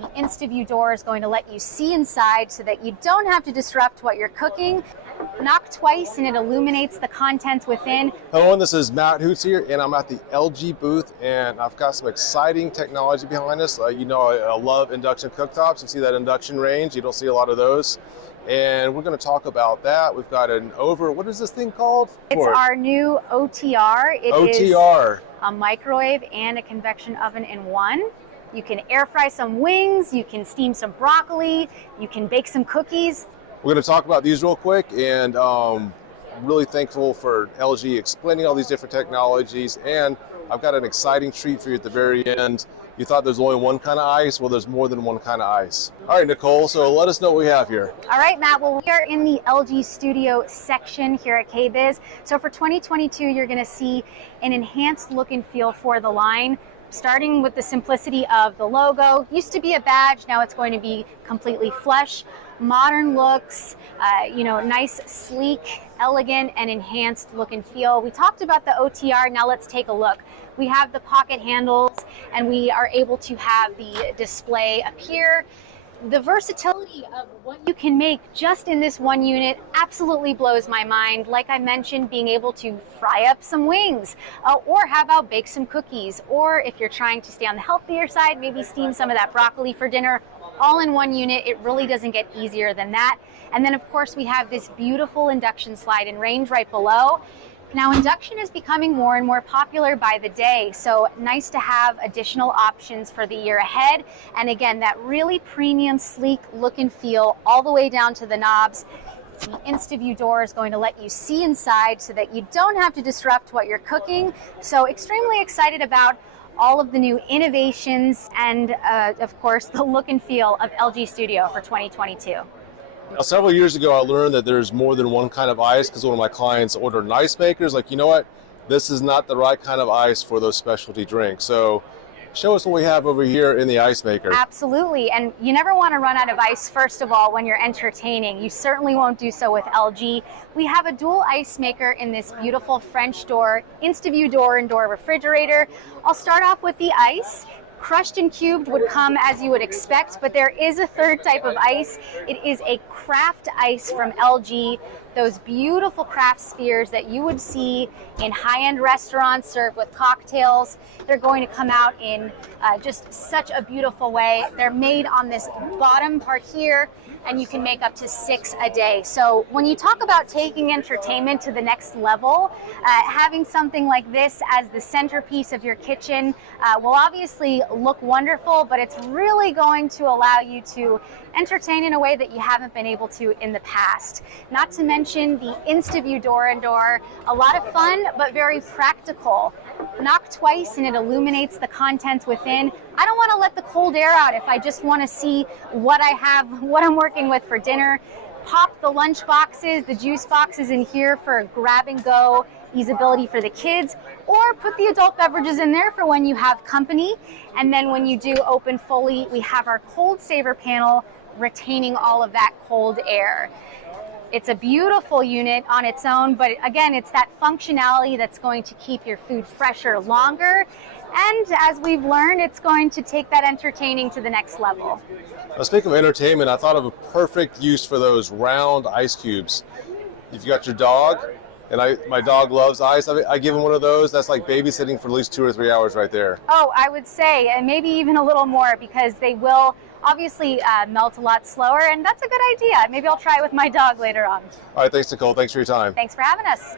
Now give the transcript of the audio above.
The InstaView door is going to let you see inside so that you don't have to disrupt what you're cooking. Knock twice and it illuminates the contents within. Hello, this is Matt Hoots here, and I'm at the LG booth, and I've got some exciting technology behind us. You know, I love induction cooktops. You see that induction range. You don't see a lot of those. And we're going to talk about that. We've got what is this thing called? It's our new OTR. It OTR. is a microwave and a convection oven in one. You can air fry some wings, you can steam some broccoli, you can bake some cookies. We're going to talk about these real quick, and I'm really thankful for LG explaining all these different technologies. And I've got an exciting treat for you at the very end. You thought there's only one kind of ice? Well, there's more than one kind of ice. All right, Nicole, so let us know what we have here. All right, Matt, well, we are in the LG Studio section here at KBIS. So for 2022, you're going to see an enhanced look and feel for the line, starting with the simplicity of the logo. Used to be a badge, now it's going to be completely flush. Modern looks, nice, sleek, elegant, and enhanced look and feel. We talked about the OTR, now let's take a look. We have the pocket handles, and we are able to have the display appear. The versatility of what you can make just in this one unit absolutely blows my mind. Like I mentioned, being able to fry up some wings, or how about bake some cookies, or if you're trying to stay on the healthier side, maybe steam some of that broccoli for dinner. All in one unit. It really doesn't get easier than that. And then of course we have this beautiful induction slide and range right below. Now induction is becoming more and more popular by the day, so nice to have additional options for the year ahead. And again, that really premium, sleek look and feel all the way down to the knobs. The InstaView door is going to let you see inside so that you don't have to disrupt what you're cooking. So extremely excited about all of the new innovations and of course the look and feel of LG Studio for 2022. Now, several years ago, I learned that there's more than one kind of ice because one of my clients ordered an ice maker. Like, you know what? This is not the right kind of ice for those specialty drinks. So show us what we have over here in the ice maker. Absolutely, and you never want to run out of ice, first of all, when you're entertaining. You certainly won't do so with LG. We have a dual ice maker in this beautiful French door, InstaView door and door refrigerator. I'll start off with the ice. Crushed and cubed would come as you would expect, but there is a third type of ice. It is a craft ice from LG, those beautiful craft spheres that you would see in high-end restaurants served with cocktails. They're going to come out in just such a beautiful way. They're made on this bottom part here, and you can make up to 6 a day. So when you talk about taking entertainment to the next level, having something like this as the centerpiece of your kitchen will obviously look wonderful, but it's really going to allow you to entertain in a way that you haven't been able to in the past. Not to mention the InstaView door and door, a lot of fun, but very practical. Knock twice and it illuminates the contents within. I don't want to let the cold air out if I just want to see what I have, what I'm working with for dinner. Pop the lunch boxes, the juice boxes in here for grab and go, easeability for the kids, or put the adult beverages in there for when you have company. And then when you do open fully, we have our cold saver panel retaining all of that cold air. It's a beautiful unit on its own, but again, it's that functionality that's going to keep your food fresher longer. And as we've learned, it's going to take that entertaining to the next level. Now, speaking of entertainment, I thought of a perfect use for those round ice cubes. You've got your dog, and my dog loves ice. I give him one of those. That's like babysitting for at least 2 or 3 hours right there. Oh, I would say, and maybe even a little more, because they will obviously melt a lot slower, and that's a good idea. Maybe I'll try it with my dog later on. All right, thanks, Nicole. Thanks for your time. Thanks for having us.